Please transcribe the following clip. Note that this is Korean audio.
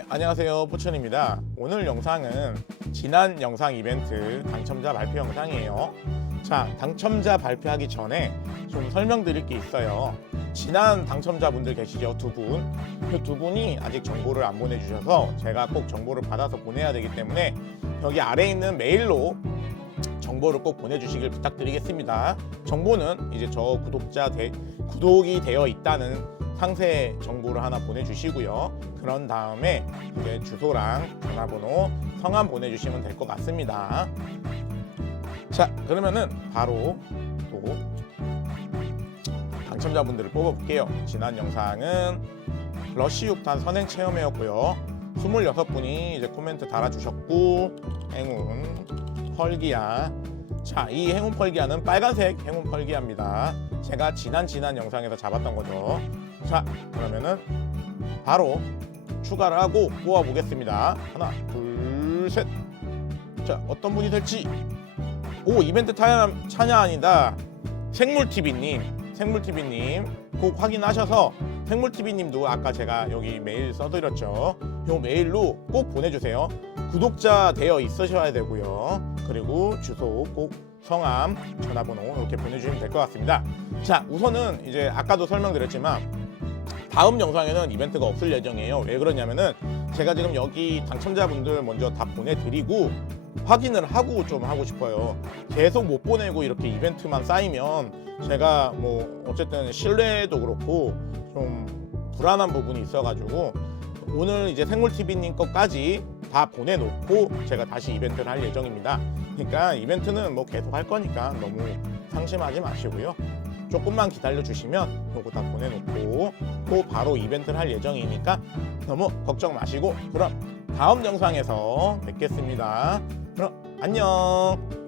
네, 안녕하세요 포천입니다. 오늘 영상은 지난 영상 이벤트 당첨자 발표 영상이에요. 자 당첨자 발표하기 전에 좀 설명드릴 게 있어요. 지난 당첨자분들 계시죠 두분그 두 분이 아직 정보를 안 보내주셔서 제가 꼭 정보를 받아서 보내야 되기 때문에 여기 아래에 있는 메일로 정보를 꼭 보내주시길 부탁드리겠습니다. 정보는 이제 저 구독자 대, 구독이 되어 있다는 상세 정보를 하나 보내주시고요. 그런 다음에 이제 주소랑 전화번호, 성함 보내주시면 될 것 같습니다. 자, 그러면은 바로 또 당첨자분들을 뽑아볼게요. 지난 영상은 러시 6탄 선행 체험이었고요. 26분이 이제 코멘트 달아주셨고 행운 펄기야 자, 이 행운 펄기아는 빨간색 행운 펄기아입니다. 제가 지난 지난 영상에서 잡았던 거죠. 자, 그러면은 바로 추가를 하고 뽑아 보겠습니다. 하나, 둘, 셋. 자, 어떤 분이 될지. 오, 이벤트 참여, 참여 아니다. 생물TV님, 생물TV님 꼭 확인하셔서 생물TV님도 아까 제가 여기 메일 써드렸죠. 요 메일로 꼭 보내주세요. 구독자 되어 있으셔야 되고요. 그리고 주소 꼭 성함, 전화번호 이렇게 보내주시면 될 것 같습니다. 자, 우선은 이제 아까도 설명드렸지만 다음 영상에는 이벤트가 없을 예정이에요. 왜 그러냐면은 제가 지금 여기 당첨자분들 먼저 다 보내드리고 확인을 하고 좀 하고 싶어요. 계속 못 보내고 이렇게 이벤트만 쌓이면 제가 뭐 어쨌든 신뢰도 그렇고 좀 불안한 부분이 있어가지고 오늘 이제 생물TV님 것까지 다 보내놓고 제가 다시 이벤트를 할 예정입니다. 그러니까 이벤트는 뭐 계속 할 거니까 너무 상심하지 마시고요. 조금만 기다려 주시면 요거 다 보내놓고 또 바로 이벤트를 할 예정이니까 너무 걱정 마시고 그럼 다음 영상에서 뵙겠습니다. 그럼 안녕.